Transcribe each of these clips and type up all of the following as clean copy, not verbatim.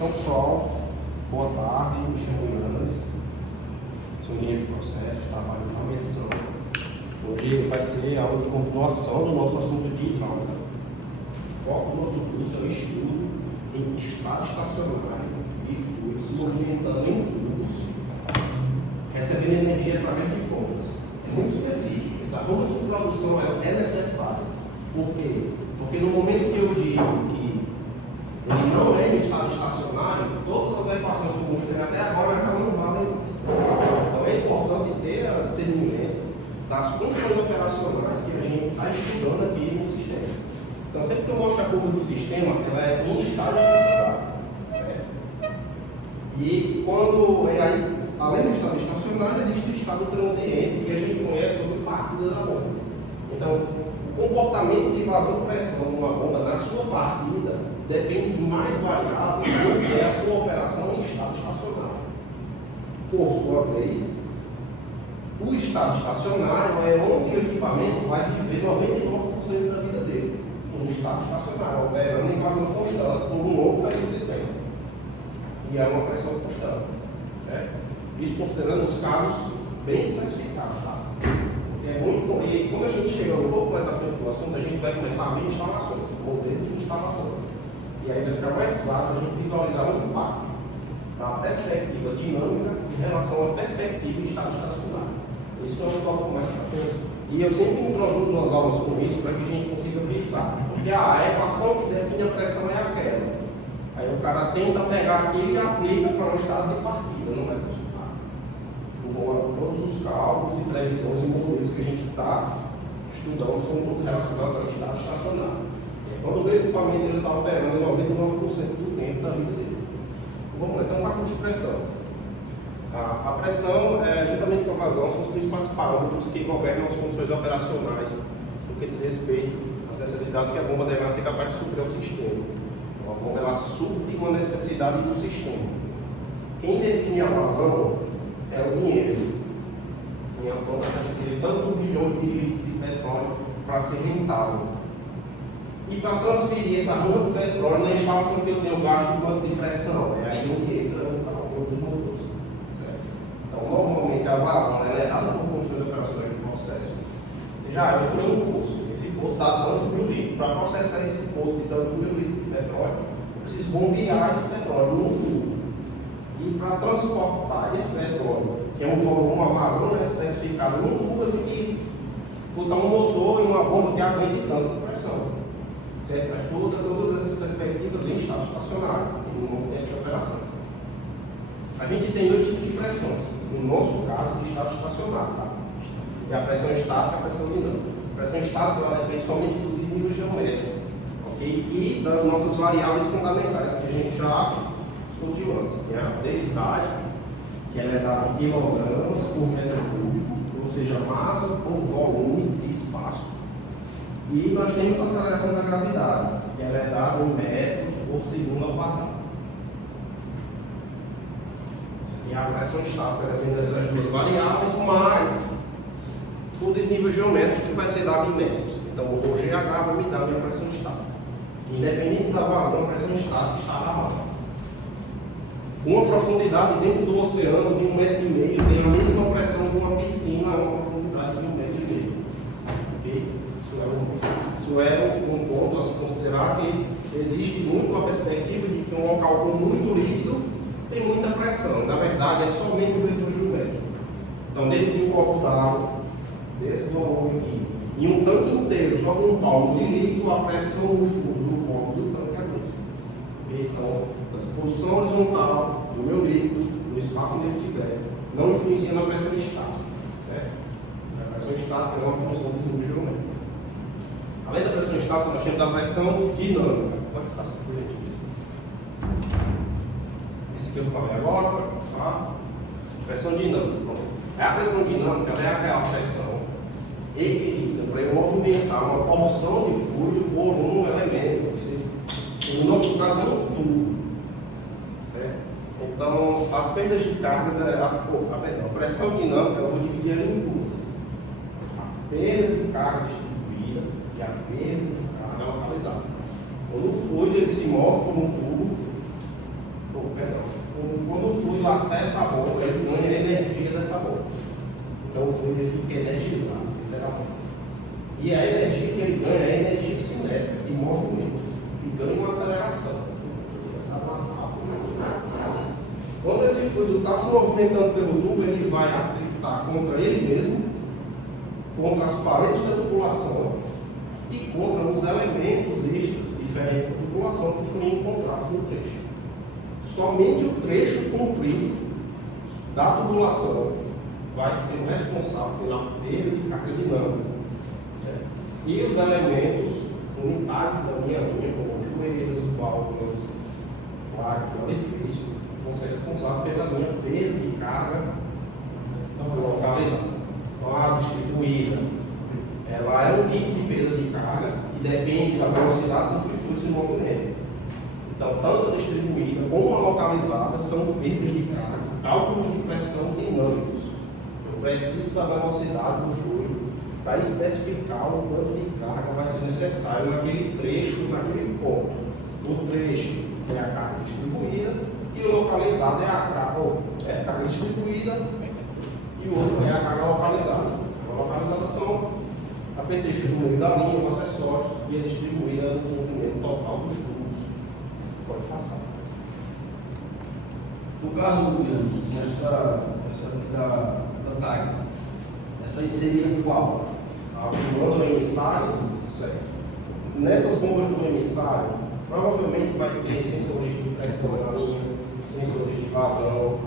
Então, pessoal, boa tarde, me chamo Yannis, sou engenheiro de processos, trabalho na medição. Hoje vai ser a aula de continuação do nosso assunto de hidráulica. O foco do nosso curso é o estudo em estado estacionário de fluidos se movimentando em tubos, recebendo energia através de bombas. É muito específico, essa bomba de produção é necessária. Por quê? Porque no momento que eu digo que ele não é em estado estacionário, todas as equações que eu mostrei até agora já não valem mais. Então é importante ter o discernimento das funções operacionais que a gente está estudando aqui no sistema. Então sempre que eu mostro a curva do sistema, ela é em estado estacionário. Certo? E quando aí, além do estado estacionário, existe o estado transiente, que a gente conhece sobre partida da bomba. Então, o comportamento de vazão de pressão de uma bomba na sua partida depende de mais variáveis do que a sua operação em estado estacionário. Por sua vez, o estado estacionário é onde o equipamento vai viver 99% da vida dele. Um estado estacionário, operando em vazão constante por um longo período de tempo. E é uma pressão constante. Certo? Isso considerando os casos bem especificados. Tá? É muito, e quando a gente chegar um pouco mais à frente do assunto, a gente vai começar a ver instalações, modelos de instalação. E aí vai ficar mais fácil a gente visualizar o impacto da perspectiva dinâmica em relação à perspectiva de estado estacionário. Isso é um pouco mais para frente. E eu sempre introduzo as aulas com isso para que a gente consiga fixar. Porque a equação que define a pressão é aquela. Aí o cara tenta pegar aquilo e aplica para um estado de partida, não vai funcionar. Todos os cálculos e previsões e modelos que a gente está estudando são todos relacionados ao estado estacionário. Quando o equipamento está operando 99% do tempo da vida dele. Vamos lá, então, cálculo de pressão. A pressão, juntamente com a vazão, são os principais parâmetros que governam as condições operacionais no que diz respeito às necessidades que a bomba deverá ser capaz de suprir ao sistema. Então, a bomba ela supre uma necessidade do sistema. Quem define a vazão é o dinheiro. E a bomba precisa de tantos bilhões de litros de petróleo para ser rentável. E para transferir essa bomba de petróleo na instalação que eu tenho gasto de banco de pressão, é aí onde entra o cálculo dos motores. Certo? Então, normalmente a vazão é dada por condições operacionais do processo. Ou seja, eu fui um poço, esse poço dá tanto mil litros. Para processar esse poço de tanto mil litros de petróleo, eu preciso bombear esse petróleo num tubo. E para transportar esse petróleo, que é um volume, uma vazão especificada num tubo, eu tenho que botar um motor e uma bomba que aguente tanto pressão. Certo? Mas todas essas perspectivas em estado estacionário, em um momento de operação. A gente tem dois tipos de pressões. No nosso caso, de estado estacionário. Tá? E a pressão estática e a pressão dinâmica. A pressão estática ela depende somente do desnível geométrico. Okay? E das nossas variáveis fundamentais, que a gente já discutiu antes. Tem a densidade, que ela é dada em quilogramas por metro cúbico, ou seja, massa por volume de espaço. E nós temos a aceleração da gravidade, que ela é dada em metros por segundo ao quadrado. E a pressão estática depende dessas duas variáveis, mas o desnível geométrico que vai ser dado em metros. Então o ρGH vai me dar a minha pressão estática. Independente da vazão, a pressão estática está abaixo. Uma profundidade dentro do oceano de 1,5 metro tem a mesma pressão de uma piscina a uma profundidade de 1,5 metro. Okay? Isso é um ponto a se considerar, que existe muito a perspectiva de que um local com muito líquido tem muita pressão. Na verdade, é somente o vetor geométrico. Então, dentro de um copo d'água, desse volume aqui, e um tanque inteiro, só com um palmo de líquido, a pressão no fundo do copo do tanque é muito. Então, a disposição horizontal do meu líquido, no espaço onde ele estiver, não influencia na pressão estática. Certo? A pressão estática é uma função do desnível geométrico. Além da pressão estática, nós temos a pressão dinâmica. Pode passar por gentileza. Esse que eu falei agora, pode passar. Pressão dinâmica. A pressão dinâmica ela é aquela pressão requerida para eu movimentar uma porção de fluido por um elemento. No nosso caso, é um tubo. Certo? Então, as perdas de cargas, a pressão dinâmica, eu vou dividir ela em duas. A perda de carga distribuída e a perda de carga localizada. Quando o fluido ele se move por um tubo, acessa a bomba, ele ganha a energia dessa bomba. Então o fluido fica energizado, literalmente. E a energia que ele ganha é energia cinética, de movimento, e ganha uma aceleração. Quando esse fluido está se movimentando pelo tubo, ele vai atritar contra ele mesmo, contra as paredes da tubulação e contra os elementos extras diferentes da tubulação que foram encontrados no trecho. Somente o trecho comprido da tubulação vai ser responsável pela perda de carga dinâmica. Certo? E os elementos unitários da minha linha, como joelhos, válvulas, placa, orifício, vão ser responsáveis pela minha perda de carga localizada. Então, a distribuída, ela é um tipo de perda de carga que depende da velocidade do fluido em movimento. Então, tanto a distribuída como a localizada são perdas de carga, cálculos de pressão dinâmicos. Eu preciso da velocidade do fluido para especificar o quanto de carga vai ser necessário naquele trecho, naquele ponto. O trecho é a carga distribuída e o localizado é a carga distribuída e o outro é a carga localizada. A localizada são a peteixa do meio da linha, os acessórios, e a distribuída no comprimento total dos tubos. Pode passar. No caso, Luiz, da TAG, essa aí seria qual? A bomba do emissário, certo. Nessas bombas do emissário, provavelmente vai ter sensores de pressão na linha, sensores de vazão,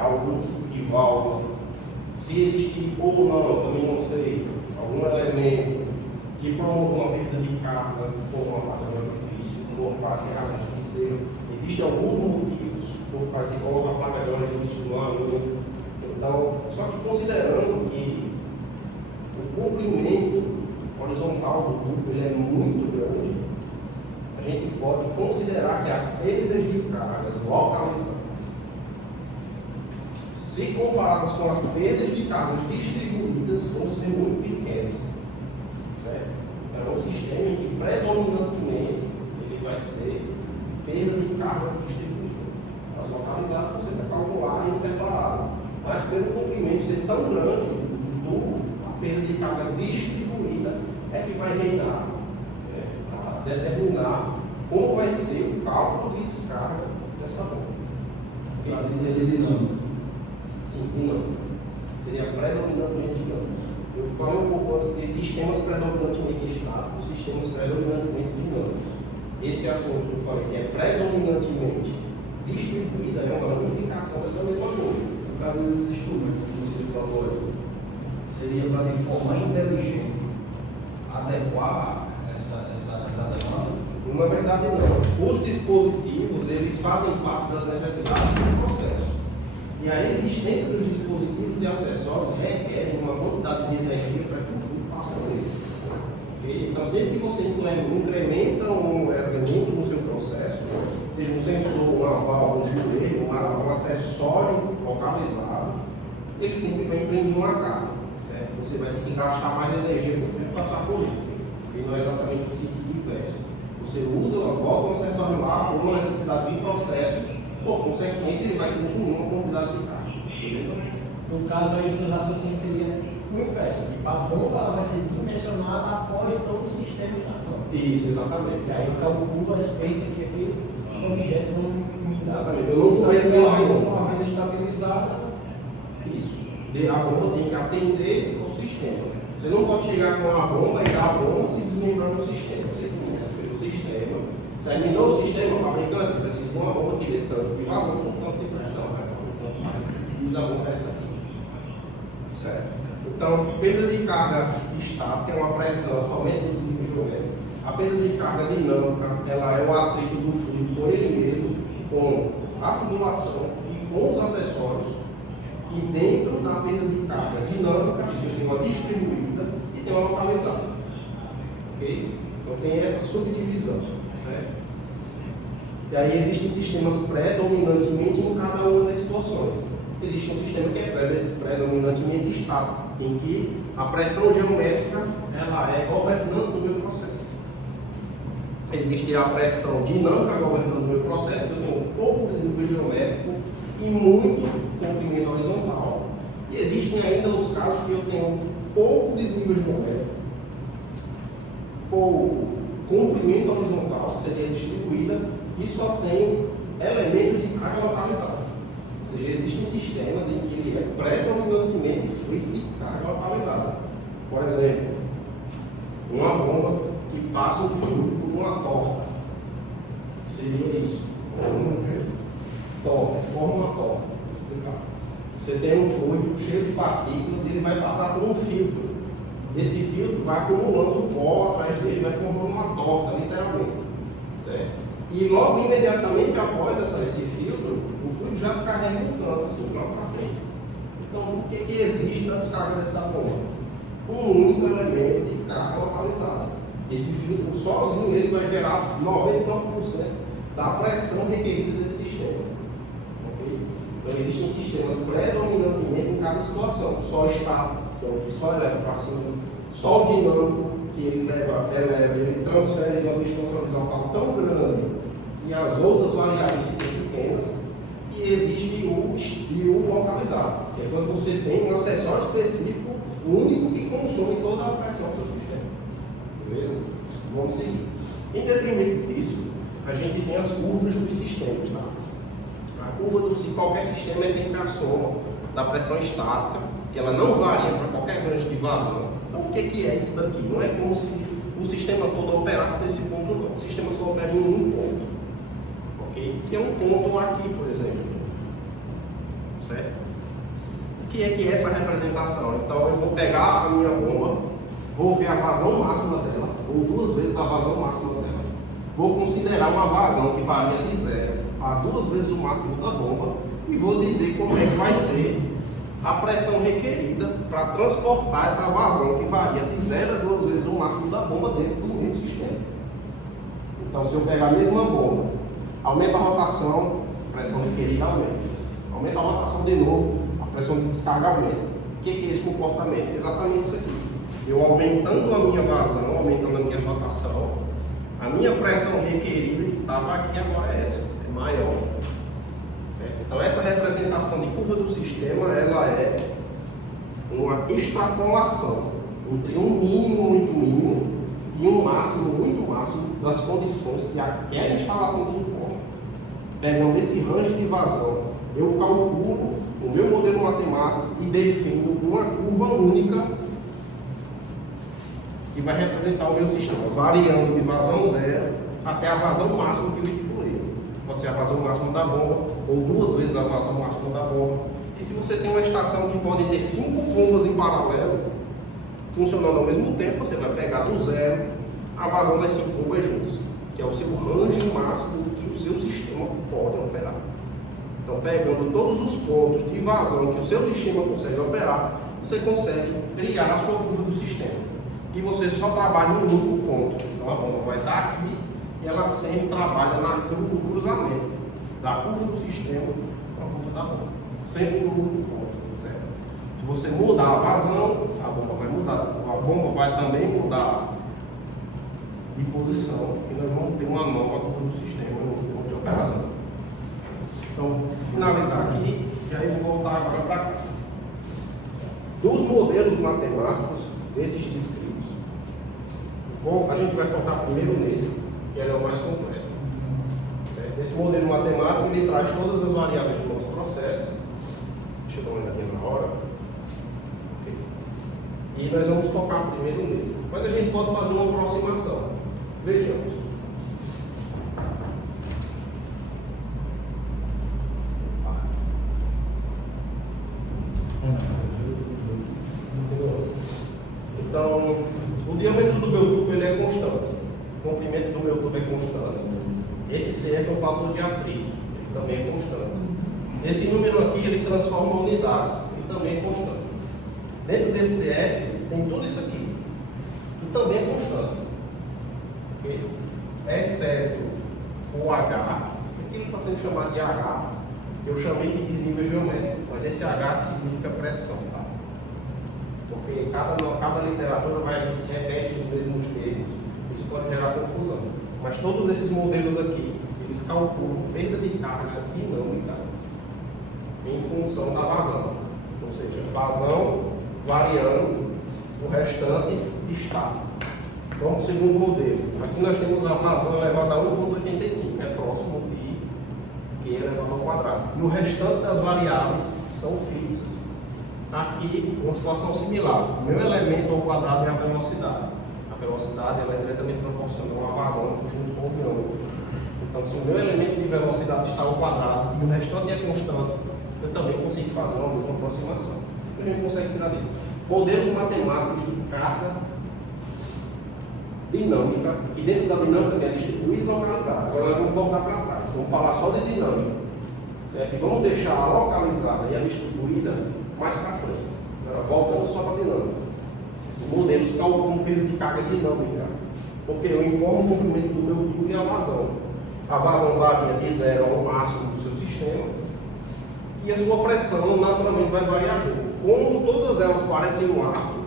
algum tipo de válvula. Se existir ou não, também não sei, algum elemento que promova uma perda de carga, como uma placa de orifício, por quais razões de ser. Existem alguns motivos por quais se coloca a placa de orifício no aluno. Então, só que considerando que o comprimento horizontal do tubo ele é muito grande, a gente pode considerar que as perdas de cargas localizadas, se comparadas com as perdas de cargas distribuídas, vão ser muito pequenas. Certo? É um sistema em que predominantemente ele vai ser perda de carga distribuída. As localizadas você vai calcular em separado. Mas pelo comprimento ser tão grande do tubo, a perda de carga distribuída é que vai reinar para determinar como vai ser o cálculo de descarga dessa bomba. Caso seria dinâmico. Sim, dinâmico. Seria predominantemente dinâmico. Eu falei um pouco antes de sistemas predominantemente estáticos, sistemas predominantemente dinâmicos. Esse assunto que eu falei que é predominantemente distribuída é uma ramificação dessa mesma coisa. No caso desses instrumentos que você falou aí, seria para de forma inteligente adequar essa demanda? Na verdade não. Os dispositivos eles fazem parte das necessidades do processo. E a existência dos dispositivos e acessórios requer uma quantidade de energia para que o fluido passe por eles. Okay? Então sempre que você incrementa um elemento no seu processo, seja um sensor, uma válvula, um joelho, um acessório localizado, ele sempre vai imprimir uma carga. Certo? Você vai ter que gastar mais energia para o fluido passar por ele. E não é exatamente o sentido inverso. Você usa, bota um acessório lá por uma necessidade de processo, por consequência ele vai consumir uma quantidade de carga. Beleza? No caso aí, o seu raciocínio seria o inverso. A bomba ela vai ser dimensionada após todo o sistema estar pronto. Isso, exatamente. E aí eu calculo a respeito que aqueles objetos vão mudar. Exatamente. Eu não sei uma vez estabilizada. Isso. A bomba tem que atender ao sistema. Você não pode chegar com a bomba e dar a bomba se desmembrando o sistema. Você começa pelo sistema. Terminou o sistema, o fabricante precisa de uma bomba que dê tanto de vazão com tanto de pressão. Vai diz a bomba essa aqui. Certo? Então, perda de carga estática é uma pressão somente no desvio geométrico. A perda de carga dinâmica ela é o atrito do fluido com ele mesmo, com a tubulação e com os acessórios. E dentro da perda de carga dinâmica, tem uma distribuída e tem uma localizada. Ok? Então tem essa subdivisão. Né? E aí existem sistemas predominantemente em cada uma das situações. Existe um sistema que é predominantemente estático, em que a pressão geométrica ela é governante do meu processo. Existe a pressão dinâmica governando o meu processo, eu tenho pouco desnível geométrico e muito comprimento horizontal. E existem ainda os casos que eu tenho pouco desnível geométrico, pouco comprimento horizontal, que seria distribuída, e só tenho elementos de carga localizada. Ou seja, existem sistemas em que ele é predominantemente fluido de carga localizada. Por exemplo, uma bomba que passa um fluido por uma torta. Seria isso. Torta, forma uma torta. Vou explicar. Você tem um fluido cheio de partículas e ele vai passar por um filtro. Esse filtro vai acumulando pó atrás dele, vai formando uma torta, literalmente. Certo? E logo imediatamente após esse filtro, o fluido já descarrega um tanto, assim, lá para frente. Então, o que existe na descarga dessa bomba? Um único elemento de carga localizada. Esse filtro sozinho ele vai gerar 99% da pressão requerida desse sistema. Okay? Então, existem sistemas predominantemente em cada situação. Só estático, que é o que só eleva para cima. Só o dinâmico, que ele ele transfere de uma distância horizontal tão grande que as outras variáveis ficam pequenas. E existe o localizado, que é quando você tem um acessório específico único que consome toda a pressão do seu sistema. Beleza? Vamos seguir. Em detrimento disso, a gente tem as curvas dos sistemas. Tá? A curva do qualquer sistema é sempre a soma da pressão estática, que ela não varia para qualquer range de vazão. Então, o que é isso daqui? Não é como se o sistema todo operasse nesse ponto, não. O sistema só opera em um ponto. Ok? Que é um ponto aqui, por exemplo. Certo? O que é essa representação? Então, eu vou pegar a minha bomba, vou ver a vazão máxima dela, ou 2 vezes a vazão máxima dela. Vou considerar uma vazão que varia de 0 a 2 vezes o máximo da bomba e vou dizer como é que vai ser a pressão requerida para transportar essa vazão que varia de 0 a 2 vezes o máximo da bomba dentro do mesmo sistema. Então, se eu pegar a mesma bomba, aumenta a rotação, a pressão requerida aumenta. Aumenta a rotação de novo, a pressão de descarga aumenta. O que é esse comportamento? Exatamente isso aqui. Eu aumentando a minha vazão, aumentando a minha rotação, a minha pressão requerida que estava aqui agora é essa, é maior. Certo? Então essa representação de curva do sistema, ela é uma extrapolação entre um mínimo muito mínimo e um máximo muito máximo das condições que aquela instalação suporta. Pegando esse range de vazão, eu calculo o meu modelo matemático e defino uma curva única que vai representar o meu sistema, variando de vazão 0 até a vazão máxima que eu estipulei. Pode ser a vazão máxima da bomba, ou 2 vezes a vazão máxima da bomba. E se você tem uma estação que pode ter 5 bombas em paralelo, funcionando ao mesmo tempo, você vai pegar do 0 a vazão das 5 bombas juntas, que é o seu range máximo que o seu sistema pode operar. Então, pegando todos os pontos de vazão que o seu sistema consegue operar, você consegue criar a sua curva do sistema. E você só trabalha no único ponto. Então, a bomba vai estar aqui e ela sempre trabalha no cruzamento da curva do sistema com a curva da bomba. Sempre no único ponto. Certo? Se você mudar a vazão, a bomba vai mudar. A bomba vai também mudar de posição e nós vamos ter uma nova curva do sistema, um novo ponto de operação. Então, vou finalizar aqui e aí vou voltar agora para cá. Dos modelos matemáticos desses descritos, a gente vai focar primeiro nesse, que é o mais completo. Certo? Esse modelo matemático ele traz todas as variáveis do nosso processo. Deixa eu dar uma olhadinha na hora. Okay. E nós vamos focar primeiro nele. Mas a gente pode fazer uma aproximação. Vejamos. Então, o diâmetro do meu tubo ele é constante, o comprimento do meu tubo é constante. Esse CF é um fator de atrito, ele também é constante. Esse número aqui ele transforma unidades, ele também é constante. Dentro desse CF tem tudo isso aqui, e também é constante. Okay? Exceto o H, aqui ele está sendo chamado de H, eu chamei de desnível geométrico, mas esse H significa pressão, tá? Porque cada literatura repete os mesmos termos, isso pode gerar confusão. Mas todos esses modelos aqui, eles calculam perda de carga dinâmica em função da vazão. Ou seja, vazão variando, o restante estático. Vamos para o segundo modelo. Aqui nós temos a vazão elevada a 1,85, é próximo de Q elevado ao quadrado. E o restante das variáveis são fixas. Aqui, uma situação similar. O meu elemento ao quadrado é a velocidade. A velocidade ela é diretamente proporcional à vazão junto com o diâmetro. Então, se o meu elemento de velocidade está ao quadrado e o restante é constante, eu também consigo fazer uma mesma aproximação. A gente consegue tirar disso. Modelos matemáticos de carga dinâmica, que dentro da dinâmica é distribuída e localizada. Agora nós vamos voltar para trás, vamos falar só de dinâmica, certo? E vamos deixar a localizada e a distribuída mais para frente. Agora voltando só para a dinâmica. Esses modelos calculam o peso de carga dinâmica, porque eu informo o comprimento do meu tubo e a vazão. A vazão varia de 0 ao máximo do seu sistema e a sua pressão naturalmente vai variar junto. Como todas elas parecem um arco,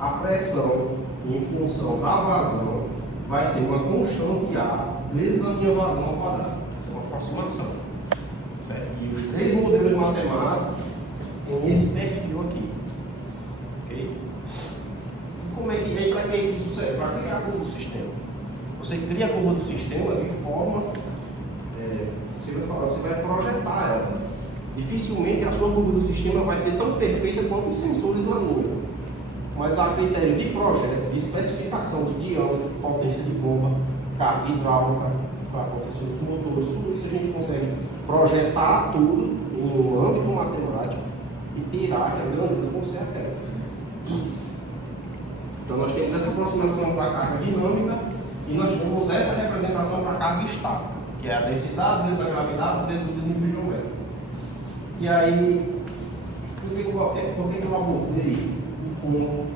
a pressão em função da vazão vai ser uma constante de ar vezes a minha vazão ao quadrado. Isso é uma aproximação. Certo? E os três modelos matemáticos têm esse perfil aqui. Ok? E como é que para que isso serve? Para criar a curva do sistema. Você cria a curva do sistema de forma. Você vai projetar ela. Dificilmente a sua curva do sistema vai ser tão perfeita quanto os sensores lá no. Mas a critério de projeto, de especificação de diâmetro, potência de bomba, carga hidráulica, para a potência dos motores, tudo isso a gente consegue projetar tudo em um âmbito matemático e tirar que a grandeza consiga até. Então nós temos essa aproximação para a carga dinâmica e nós temos essa representação para a carga estática, que é a densidade vezes a gravidade vezes o desnível geométrico. E aí, por que eu abordei o ponto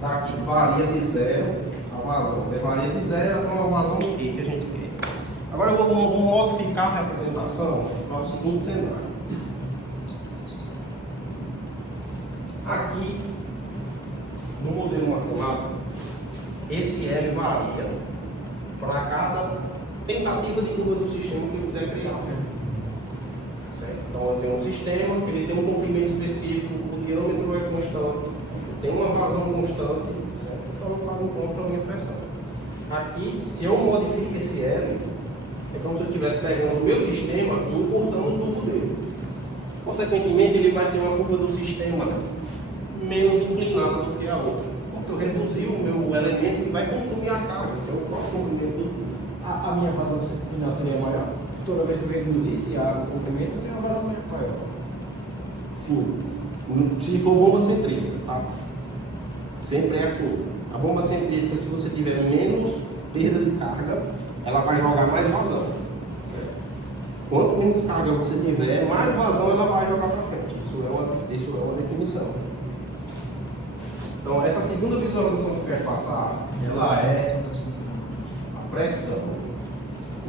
daqui? Varia de 0 a vazão. Varia de 0 até uma vazão do que a gente quer. Agora eu vou modificar a representação para o seguinte cenário. Aqui, no modelo matemático, esse L varia para cada tentativa de curva do sistema que eu quiser criar. Certo? Então eu tenho um sistema que ele tem um comprimento específico, o diâmetro é constante, tem uma vazão constante, certo? Então eu encontro a minha pressão. Aqui, se eu modifico esse L, é como se eu estivesse pegando o meu sistema e encurtando o tubo dele. Consequentemente, ele vai ser uma curva do sistema menos inclinada do que a outra. Porque eu reduzi o meu elemento que vai consumir a carga, que é o próximo comprimento do tubo. A minha vazão final seria maior. Toda vez que eu reduzisse o comprimento, eu tenho uma vazão maior. Sim. Se for bomba centrífuga, tá? Sempre é assim. A bomba centrífuga, se você tiver menos perda de carga, ela vai jogar mais vazão. Certo? Quanto menos carga você tiver, mais vazão ela vai jogar para frente. Isso é uma definição. Então, essa segunda visualização que eu quero passar, ela é a pressão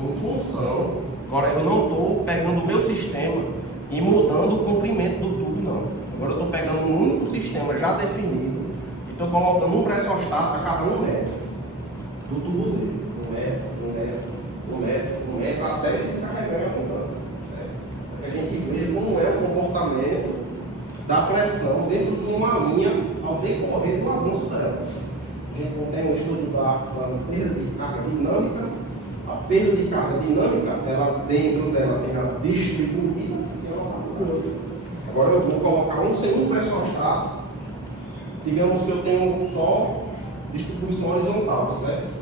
em função. Agora, eu não estou pegando o meu sistema e mudando o comprimento do tubo, não. Agora, eu estou pegando um único sistema já definido e estou colocando um pressostato a cada 1 metro do tubo dele. 1 metro, até ele descarregar em algum canto. A gente vê como é o comportamento da pressão dentro de uma linha ao decorrer do avanço dela. A gente tem um estudo da perda de carga dinâmica. A perda de carga dinâmica, dentro dela tem a distribuída e ela. Agora eu vou colocar um segundo pressostato. Digamos que eu tenho só distribuição horizontal, tá certo?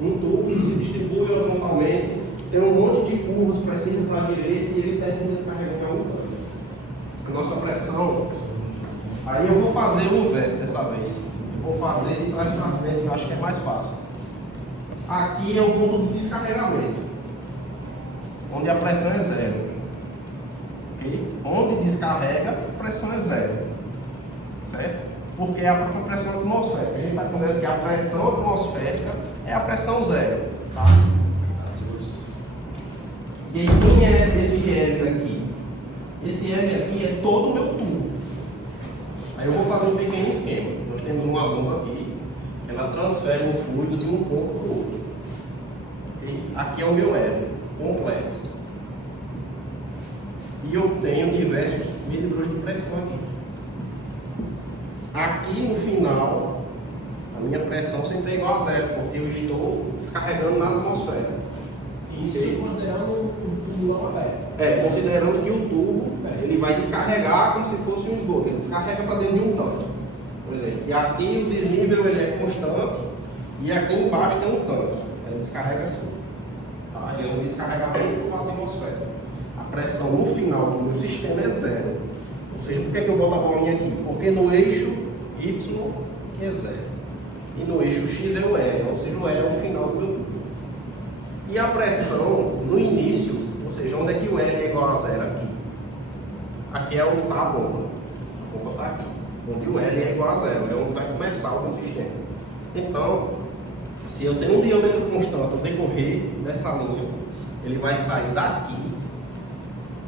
Um tubo que se distribui horizontalmente, tem um monte de curvas para a esquerda e para a direita e ele termina descarregando em algum canto. A nossa pressão. Aí eu vou fazer o inverso dessa vez. Eu vou fazer de trás para frente, que eu acho que é mais fácil. Aqui é o ponto de descarregamento, onde a pressão é 0. Okay? Onde descarrega, a pressão é 0. Certo? Porque é a própria pressão atmosférica. A gente está dizendo que a pressão atmosférica é a pressão 0. Tá? E aí, quem é esse L aqui? Esse L aqui é todo o meu tubo. Aí eu vou fazer um pequeno esquema. Nós temos uma bomba aqui, ela transfere um fluido de um ponto para o outro. Okay? Aqui é o meu L completo. e eu tenho diversos medidores de pressão aqui. Aqui no final, a minha pressão sempre é igual a zero, porque eu estou descarregando na atmosfera. Isso considerando o tubo aberto. Considerando que o tubo ele vai descarregar como se fosse um esgoto, ele descarrega para dentro de um tanque. Por exemplo, e aqui o desnível ele é constante e aqui embaixo tem um tanque, ele descarrega assim. Tá? Ele é um descarregamento para a atmosfera. A pressão no final do meu sistema é zero. Ou seja, por que eu boto a bolinha aqui? Porque no eixo Y é zero. E no eixo X é o L, ou seja, o L é o final do meu tubo. E a pressão no início, ou seja, onde é que o L é igual a zero aqui? Aqui é onde está a bomba. A bomba está aqui. Onde o L é igual a zero, é onde vai começar o meu sistema. Então, se eu tenho um diâmetro constante no decorrer dessa linha, ele vai sair daqui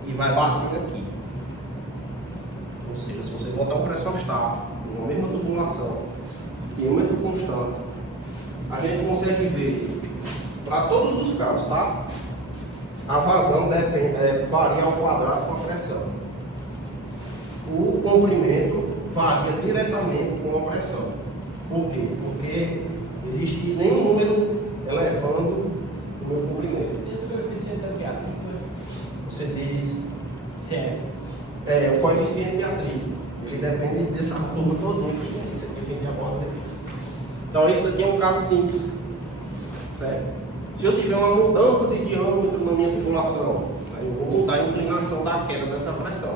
e vai bater aqui. Ou seja, se você botar um pressostático numa mesma tubulação, diâmetro constante, a gente consegue ver para todos os casos, tá? A vazão varia ao quadrado com a pressão. O comprimento varia diretamente com a pressão. Por quê? Porque existe nenhum número elevando o meu comprimento. Esse coeficiente é o que? Atrito? Você diz CF. o coeficiente de atrito. Ele depende dessa curva toda aqui. Esse aqui tem a borda aqui. Então esse daqui é um caso simples. Certo? Se eu tiver uma mudança de diâmetro na minha tubulação, aí eu vou mudar a inclinação da queda dessa pressão.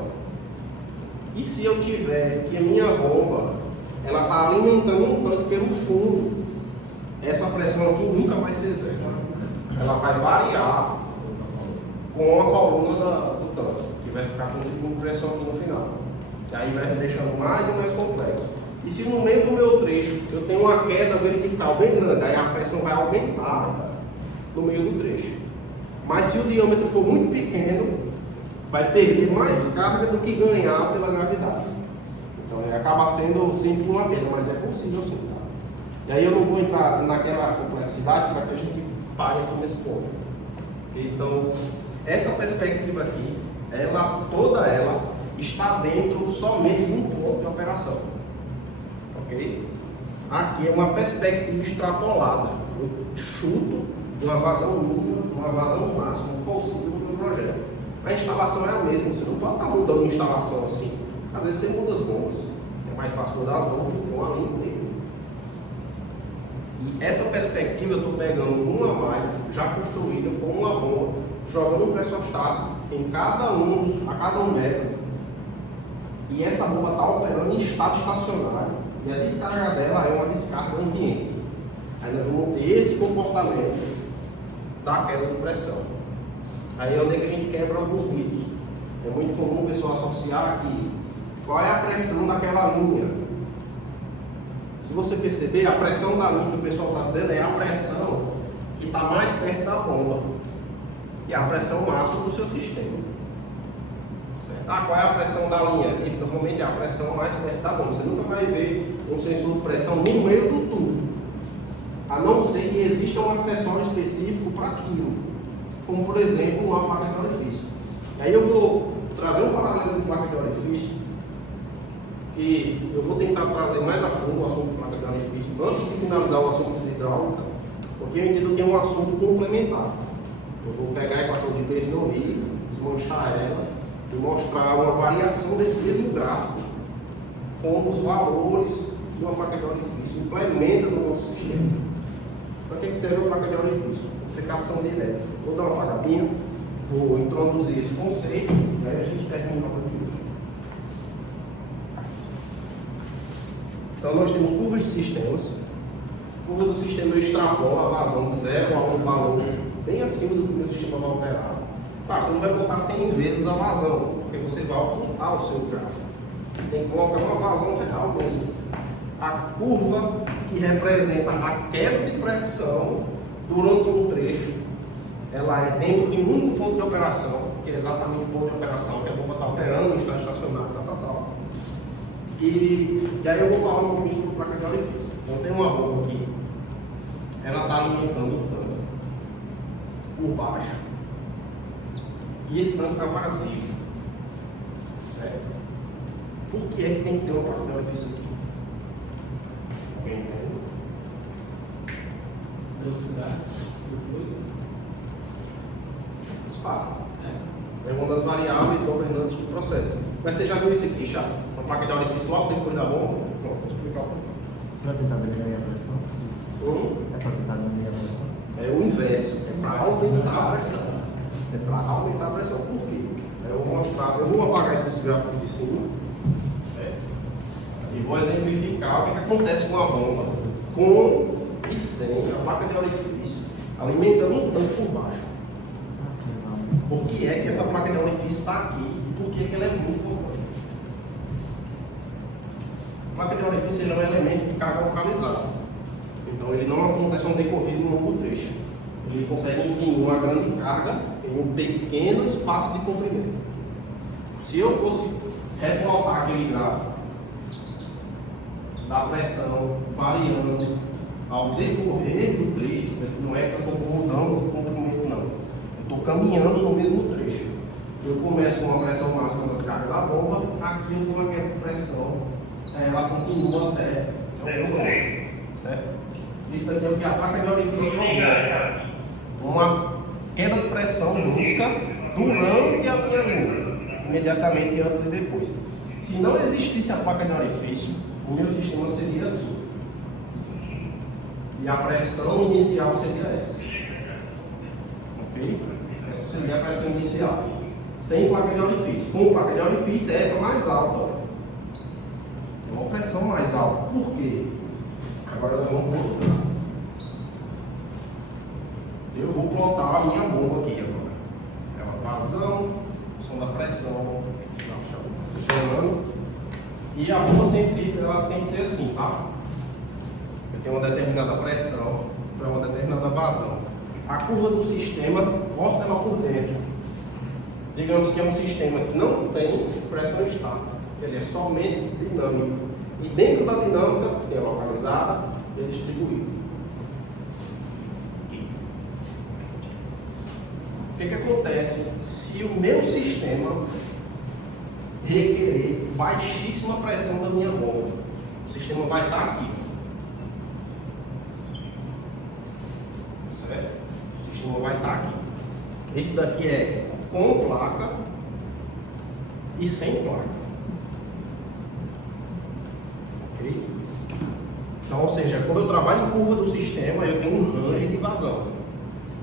E se eu tiver que a minha bomba ela está alimentando um tanque pelo fundo, essa pressão aqui nunca vai ser zero. Ela vai variar com a coluna do tanque, que vai ficar com pressão aqui no final. E aí vai deixando mais e mais complexo. E se no meio do meu trecho eu tenho uma queda vertical bem grande, aí a pressão vai aumentar no meio do trecho. Mas se o diâmetro for muito pequeno, vai perder mais carga do que ganhar pela gravidade. Então acaba sendo sempre uma perda, mas é possível sim, tá? E aí eu não vou entrar naquela complexidade para que a gente pare aqui nesse ponto. Então, essa perspectiva aqui, toda ela está dentro somente de um ponto de operação. Ok? Aqui é uma perspectiva extrapolada. Eu chuto de uma vazão mínima, uma vazão máxima possível do meu projeto. A instalação é a mesma, você não pode estar mudando a instalação assim. Às vezes você muda as bombas. É mais fácil mudar as bombas do que uma linha inteira. E essa perspectiva eu estou pegando uma malha já construída com uma bomba, jogando um pressostático em a cada 1 metro. E essa bomba está operando em estado estacionário. E a descarga dela é uma descarga ambiente. Aí nós vamos ter esse comportamento da queda de pressão. Aí é onde é que a gente quebra alguns mitos. É muito comum o pessoal associar aqui qual é a pressão daquela linha. Se você perceber, a pressão da linha que o pessoal está dizendo é a pressão que está mais perto da bomba, que é a pressão máxima do seu sistema. Certo? Qual é a pressão da linha? E normalmente é a pressão mais perto da bomba. Você nunca vai ver um sensor de pressão no meio do tubo, a não ser que exista um acessório específico para aquilo, como por exemplo uma placa de orifício. E aí eu vou trazer um paralelo de placa de orifício, que eu vou tentar trazer mais a fundo o assunto de placa de orifício antes de finalizar o assunto de hidráulica, porque eu entendo que é um assunto complementar. Eu vou pegar a equação de Bernoulli, desmanchar ela e mostrar uma variação desse mesmo gráfico, como os valores que uma placa de orifício implementa no nosso sistema. Para que serve a placa de orifício? Aplicação de elétrica. Vou dar uma apagadinha, vou introduzir esse conceito, e aí a gente termina o vídeo. Então nós temos curvas de sistemas. Curva do sistema extrapola a vazão de 0 a um valor bem acima do que o meu sistema vai operar. Claro, você não vai botar 100 vezes a vazão, porque você vai ocultar o seu gráfico. Você tem que colocar uma vazão real mesmo. A curva que representa a queda de pressão durante um trecho, ela é dentro de um único ponto de operação, que é exatamente o ponto de operação que a bomba está operando, está estacionado, tal. E aí eu vou falar um pouquinho sobre placa de orifício. Então tem uma bomba aqui, ela está alimentando o tanque por baixo, e esse tanque está vazio. Certo? Por que é que tem que ter uma placa de orifício aqui? Alguém entende? Velocidade do fluido. Espaço. É uma das variáveis governantes do processo. Mas você já viu isso aqui, Chaves? Uma placa de orifício logo depois da bomba? Pronto, vou explicar um pouquinho. Para tentar diminuir a pressão? É para tentar diminuir a pressão? É o inverso, é para aumentar a pressão. É para aumentar a pressão. Por quê? Eu vou apagar esses gráficos de cima, certo? E vou exemplificar o que acontece com a bomba, com e sem a placa de orifício, alimentando um tanque por baixo. Por que é que essa placa de orifício está aqui e por que é que ela é muito importante? A placa de orifício é um elemento de carga localizada. Então ele não acontece no decorrer de um longo trecho. Ele consegue imprimir uma grande carga em um pequeno espaço de comprimento. Se eu fosse replotar aquele gráfico da pressão variando ao decorrer do trecho, não é que eu estou mudando o comprimento, não. Eu estou caminhando no mesmo trecho. Eu começo com uma pressão máxima das cargas da bomba, aqui eu tenho uma pressão, ela continua até o ponto, certo? Isso aqui é o que a placa de orifício provoca. Uma queda de pressão brusca durante a minha linha, imediatamente antes e depois. Se não existisse a placa de orifício, o meu sistema seria assim. E a pressão inicial seria essa. Ok? Essa seria a pressão inicial. Sem placa de orifício. Com placa de orifício é essa mais alta. É uma pressão mais alta. Por quê? Agora nós vamos para outro gráfico. Eu vou plotar a minha bomba aqui agora. É uma vazão, som da pressão, funcionando. E a bomba centrífuga ela tem que ser assim, tá? Eu tenho uma determinada pressão para uma determinada vazão. A curva do sistema corta ela por dentro. Digamos que é um sistema que não tem pressão estática, ele é somente dinâmico. E dentro da dinâmica tem a localizada e a distribuída. O que acontece se o meu sistema requerer baixíssima pressão da minha bomba? O sistema vai estar aqui. Certo? O sistema vai estar aqui. Esse daqui é com placa e sem placa. Ok? Então, ou seja, quando eu trabalho em curva do sistema, eu tenho um range de vazão.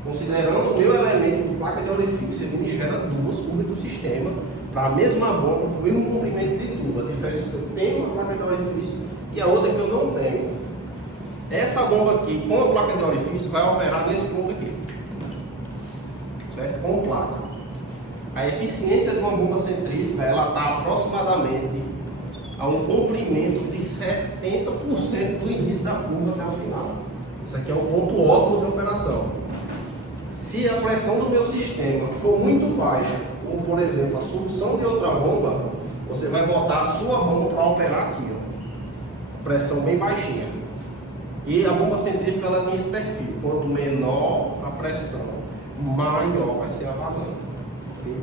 Considerando o meu elemento de placa de orifício, ele me gera duas curvas do sistema para a mesma bomba, para o mesmo comprimento de tubo. A diferença é que eu tenho uma placa de orifício e a outra que eu não tenho. Essa bomba aqui, com a placa de orifício, vai operar nesse ponto aqui. Certo? Com placa. A eficiência de uma bomba centrífuga, ela está aproximadamente a um comprimento de 70% do início da curva até o final. Isso aqui é o ponto ótimo de operação. Se a pressão do meu sistema for muito baixa, como por exemplo a solução de outra bomba, você vai botar a sua bomba para operar aqui, ó. Pressão bem baixinha. E a bomba centrífuga ela tem esse perfil. Quanto menor a pressão, maior vai ser a vazão. Okay?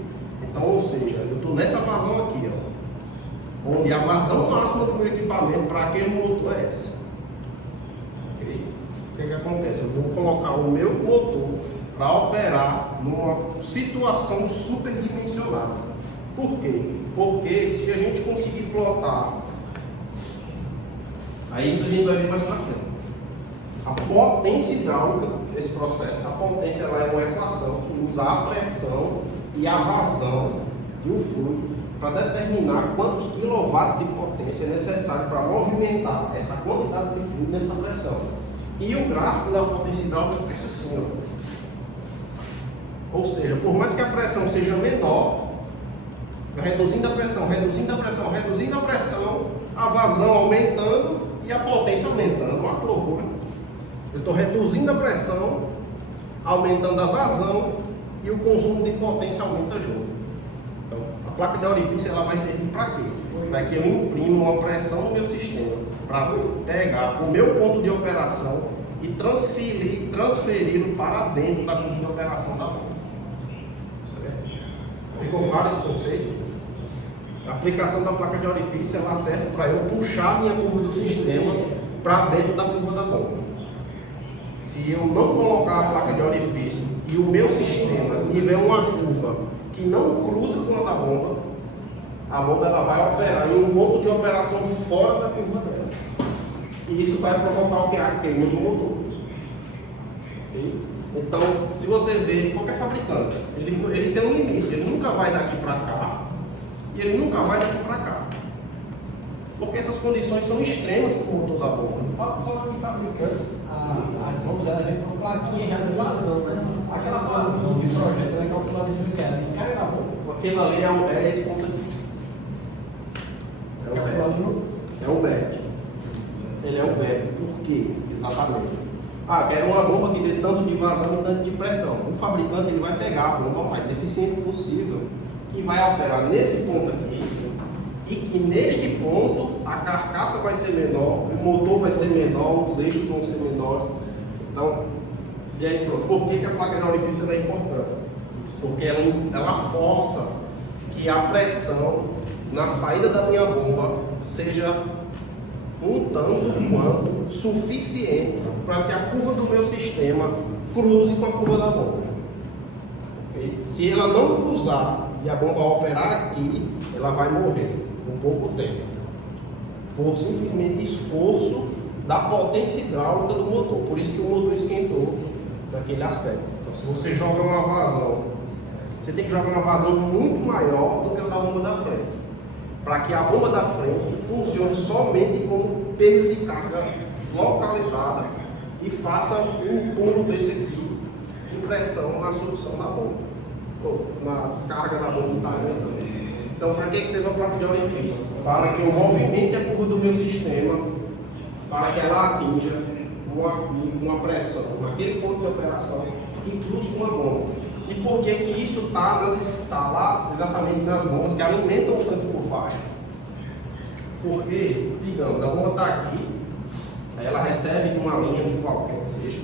Então, ou seja, eu estou nessa vazão aqui, ó, onde a vazão máxima do meu equipamento para aquele motor é essa. Okay? O que acontece? Eu vou colocar o meu motor para operar numa situação superdimensionada. Por quê? Porque se a gente conseguir plotar, aí isso a gente vai ver mais para frente. A potência hidráulica desse processo, a potência ela é uma equação que usa a pressão e a vazão de um fluido para determinar quantos quilowatts de potência é necessário para movimentar essa quantidade de fluido nessa pressão. E o gráfico da potência hidráulica é assim, ó. Ou seja, por mais que a pressão seja menor, reduzindo a pressão, reduzindo a pressão, reduzindo a pressão, a vazão aumentando e a potência aumentando. Uma loucura. Eu estou reduzindo a pressão, aumentando a vazão e o consumo de potência aumenta junto. Então, a placa de orifício ela vai servir para quê? Para que eu imprima uma pressão no meu sistema, para pegar o meu ponto de operação e transferi-lo para dentro da curva de operação da bomba. Certo? Ficou claro esse conceito? A aplicação da placa de orifício ela serve para eu puxar a minha curva do sistema para dentro da curva da bomba. Se eu não colocar a placa de orifício e o meu sistema tiver uma curva que não cruza com a da bomba, a bomba ela vai operar em um ponto de operação fora da curva dela. E isso vai provocar o que? A queima do motor. Okay? Então, se você vê qualquer fabricante, ele tem um limite, ele nunca vai daqui para cá e ele nunca vai daqui para cá. Porque essas condições são extremas para o motor da bomba. Falando de fabricantes, as bombas elas vêm com plaquinha já de vazão, né? Aquela vazão de projeto ela é calculada em especial. A descarga da bomba. Aquilo ali é esse ponto aqui. É o back. Ele é o back. Por quê? Exatamente. Quero uma bomba que dê tanto de vazão e tanto de pressão. O fabricante ele vai pegar a bomba mais eficiente possível, que vai operar nesse ponto aqui, e que neste ponto a carcaça vai ser menor, o motor vai ser menor, os eixos vão ser menores. Então, e aí, por que a placa de orifício é importante? Porque ela força que a pressão na saída da minha bomba seja um tanto quanto suficiente para que a curva do meu sistema cruze com a curva da bomba. Okay? Se ela não cruzar e a bomba operar aqui, ela vai morrer com pouco tempo, por simplesmente esforço da potência hidráulica do motor. Por isso que o motor esquentou naquele aspecto. Então, se você joga uma vazão, você tem que jogar uma vazão muito maior do que a da bomba da frente, para que a bomba da frente funcione somente como perda de carga localizada e faça um pulo desse aqui de pressão na solução da bomba, ou na descarga da bomba está aumentando. Então, para que serve a placa de orifício? Para que eu movimente a curva do meu sistema, para que ela atinja uma pressão naquele ponto de operação que cruze com a bomba. E por que isso está lá exatamente nas bombas que alimentam o tanque por baixo? Porque, digamos, a bomba está aqui, aí ela recebe uma linha de qualquer que seja,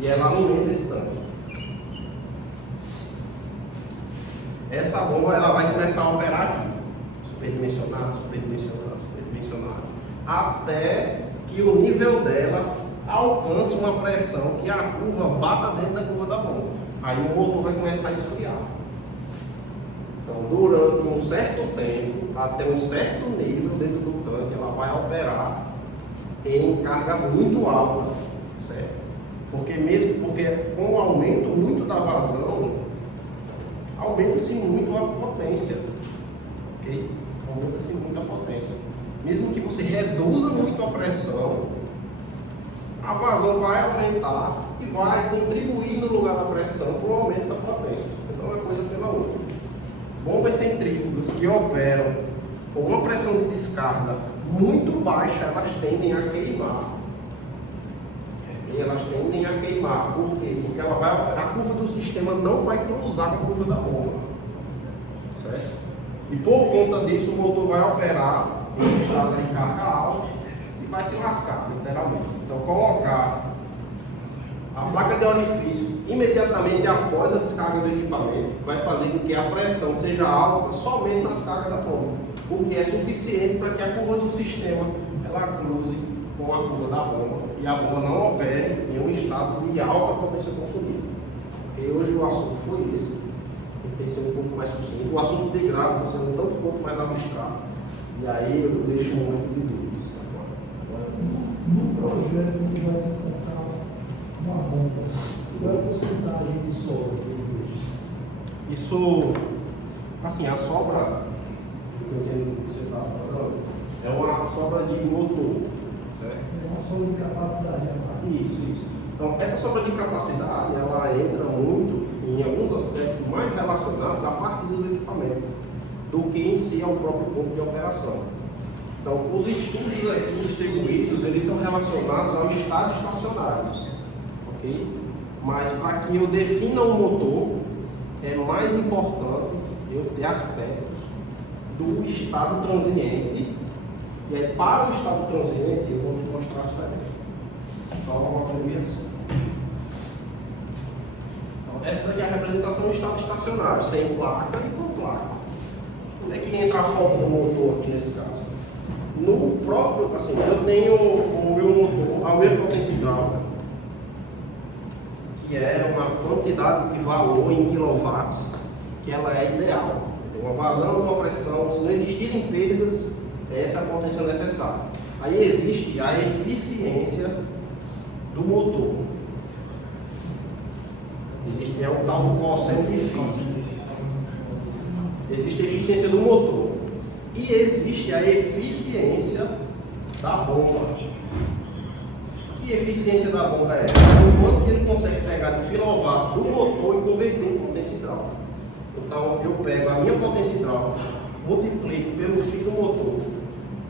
e ela alimenta esse tanque. Essa bomba ela vai começar a operar aqui, superdimensionado, superdimensionado, superdimensionado, até que o nível dela alcance uma pressão que a curva bata dentro da curva da bomba. Aí o motor vai começar a esfriar. Então, durante um certo tempo, até um certo nível dentro do tanque, ela vai operar em carga muito alta, certo? Porque com o aumento muito da vazão, aumenta-se muito a potência, ok? Aumenta-se muito a potência. Mesmo que você reduza muito a pressão, a vazão vai aumentar e vai contribuir no lugar da pressão para o aumento da potência. Então, é uma coisa pela outra. Bombas centrífugas que operam com uma pressão de descarga muito baixa, elas tendem a queimar. E elas tendem a queimar. Por quê? Porque a curva do sistema não vai cruzar com a curva da bomba. Certo? E por conta disso, o motor vai operar em um estado de carga alta e vai se lascar, literalmente. Então, colocar a placa de orifício imediatamente após a descarga do equipamento vai fazer com que a pressão seja alta somente na descarga da bomba, o que é suficiente para que a curva do sistema ela cruze com a curva da bomba e a bomba não opere em um estado de alta potência consumida. E hoje o assunto foi esse, que tem que ser um pouco mais sucinto. O assunto de gráfico sendo um tanto quanto mais abstrato, e aí eu deixo um momento de dúvidas. No projeto que vai se implantar uma bomba, qual é a porcentagem de sobra? Isso, assim, a sobra, que você está falando, é uma sobra de motor, certo? É uma sobra de capacidade a mais. Isso. Então, essa sobra de capacidade, ela entra muito em alguns aspectos mais relacionados à partida do equipamento, do que em si ao próprio ponto de operação. Então, os estudos aqui distribuídos, eles são relacionados ao estado estacionário, ok? Mas para que eu defina um motor, é mais importante eu ter aspectos do estado transiente, e aí para o estado transiente eu vou te mostrar a diferença. Só uma abreviação. Então, essa daqui é a representação do estado estacionário, sem placa e com placa. Onde é que entra a falta do motor aqui nesse caso? No próprio, assim, eu tenho o meu motor, a minha potência hidráulica, que é uma quantidade de valor em quilowatts, que ela é ideal. Tem uma vazão, uma pressão, se não existirem perdas, essa é a potência necessária. Aí existe a eficiência do motor. Existe o tal do cosseno de Fick. Existe a eficiência do motor. E existe a eficiência da bomba. Que eficiência da bomba é essa? O quanto que ele consegue pegar de quilowatts do motor e converter em potência hidráulica. Então eu pego a minha potência hidráulica, multiplico pelo fio do motor,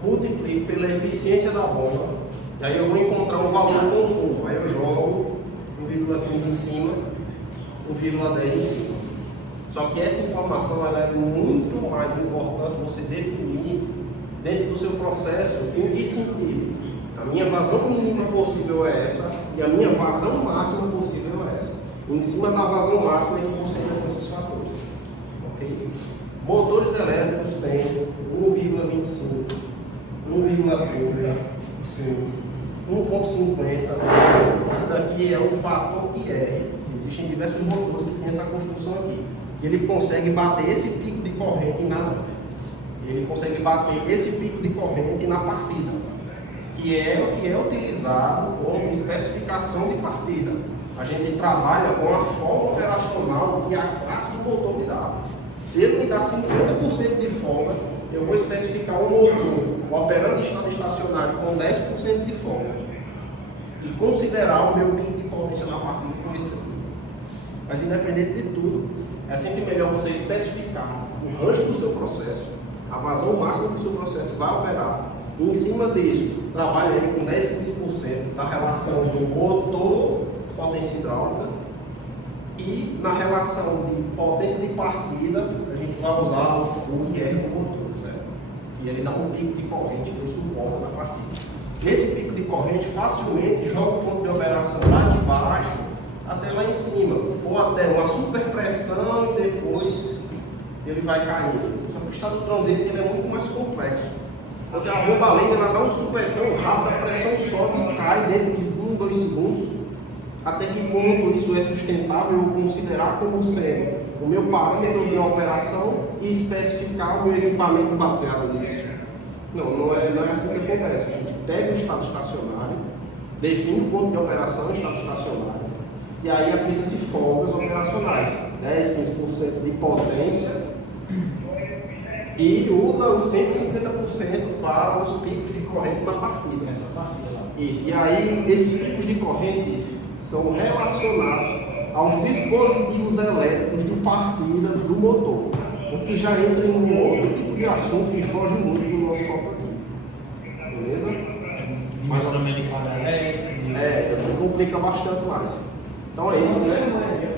multiplico pela eficiência da bomba, e aí eu vou encontrar um valor de consumo. Aí eu jogo 1,15 em cima, 1,10 em cima. Só que essa informação ela é muito mais importante você definir dentro do seu processo em que sentido. A minha vazão mínima possível é essa e a minha vazão máxima possível é essa. Em cima da vazão máxima é que você encontra esses fatores. Ok? Motores elétricos têm 1,25, 1,30, 1,50. Isso daqui é o fator IR. Existem diversos motores que têm essa construção aqui. Que ele consegue bater esse pico de corrente em nada. Ele consegue bater esse pico de corrente na partida, que é o que é utilizado como especificação de partida. A gente trabalha com a folga operacional que a classe do motor me dá. Se ele me dá 50% de folga, eu vou especificar um motor operando em estado estacionário com 10% de folga e considerar o meu pico de potência na partida por isso aqui. Mas independente de tudo, é sempre melhor você especificar o range do seu processo, a vazão máxima que o seu processo vai operar. E em cima disso, trabalha aí com 10 a 15% da relação do motor potência hidráulica e na relação de potência de partida, a gente vai usar o IR do motor, certo? E ele dá um pico de corrente que suporta na partida. Esse pico de corrente facilmente joga o ponto de operação lá de baixo até lá em cima, ou até uma superpressão e depois ele vai caindo. Só que o estado transente ele é muito mais complexo. Porque a bomba lenga ela dá um supetão rápido, a pressão sobe e cai dentro de 1, 2 segundos. Até que ponto isso é sustentável eu considerar como sendo o meu parâmetro de operação e especificar o meu equipamento baseado nisso. Não é assim que acontece. A gente pega o estado estacionário, define o ponto de operação em estado estacionário, e aí aplica-se folgas operacionais, 10, 15% de potência, e usa os 150% para os picos de corrente na partida. Isso. E aí, esses picos de corrente são relacionados aos dispositivos elétricos de partida do motor, o que já entra em um outro tipo de assunto que foge muito do nosso foco aqui. Beleza? Mas complica bastante mais. Então é isso, né?